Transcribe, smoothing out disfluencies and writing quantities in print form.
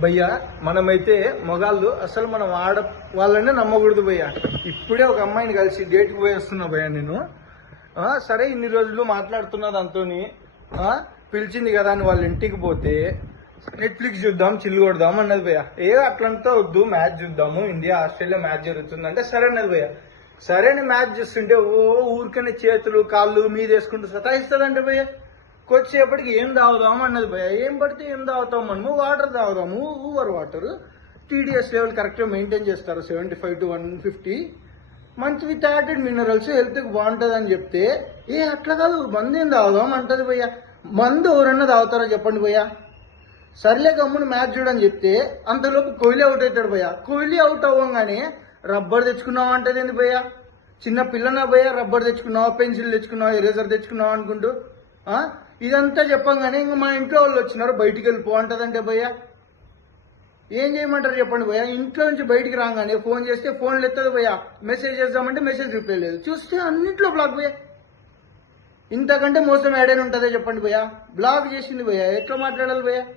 భయ్యా మనమైతే మొగాళ్ళు అసలు మనం ఆడ వాళ్ళనే నమ్మకూడదు భయ్యా. ఇప్పుడే ఒక అమ్మాయిని కలిసి డేట్కి పోయి వస్తున్నా భయ్యా నేను. సరే ఇన్ని రోజులు మాట్లాడుతున్నా దాంతోని పిలిచింది కదా అని వాళ్ళ ఇంటికి పోతే నెట్ఫ్లిక్స్ చూద్దాం చిల్లు కొడదాం అన్నది భయ్యా. అట్లంతా వద్దు, మ్యాచ్ చూద్దాము, ఇండియా ఆస్ట్రేలియా మ్యాచ్ జరుగుతుంది అంటే సరే అన్నది భయ్యా. సరే అని మ్యాచ్ చూస్తుంటే ఊరికనే చేతులు కాళ్ళు మీద వేసుకుంటూ సతాయిస్తుందంటే భయ్యా. కొద్దిసేపటికి ఏం తాగుదాం అన్నది భయ్యా. ఏం పడితే ఏం తాగుతాం మనము, వాటర్ తాగుదాము, ఊవర్ వాటర్. TDS లెవెల్ కరెక్ట్గా మెయింటైన్ చేస్తారు, 75 to 150, మంచి విత్ యాడెడ్ మినరల్స్, హెల్త్కి బాగుంటుంది అని చెప్తే అట్లా కాదు మందు ఏం తాగుదాం అంటది భయ్యా. మందు ఎవరన్నా తాగుతారో చెప్పండి భయ్యా. సర్లే గమ్మును మ్యాచ్ చూడని చెప్తే అంతలోపు కోహ్లీ అవుట్ అవుతాడు భయ్యా. కోహ్లీ అవుట్ అవ్వగానే రబ్బర్ తెచ్చుకున్నావు అంటది ఏంది భయ్యా. చిన్న పిల్లనా భయ్యా, రబ్బర్ తెచ్చుకున్నావా, పెన్సిల్ తెచ్చుకున్నావా, ఎరేజర్ తెచ్చుకున్నావా అనుకుంటూ ఇదంతా చెప్పంగానే ఇంకా మా ఇంట్లో వాళ్ళు వచ్చినారు బయటికి వెళ్ళిపో అంటదంటే భయ్యా. ఏం చేయమంటారు చెప్పండి భయ్యా. ఇంట్లో నుంచి బయటికి రాగానే ఫోన్ చేస్తే ఫోన్లు ఎత్తదు భయ్యా. మెసేజ్ చేద్దామంటే మెసేజ్ రిప్లై లేదు. చూస్తే అన్నింటిలో బ్లాక్ భయ్యా. ఇంతకంటే మోసం ఏడైనా ఉంటుందో చెప్పండి భయ్యా. బ్లాక్ చేసింది భయ్యా. ఎట్లా మాట్లాడాలి భయ్యా.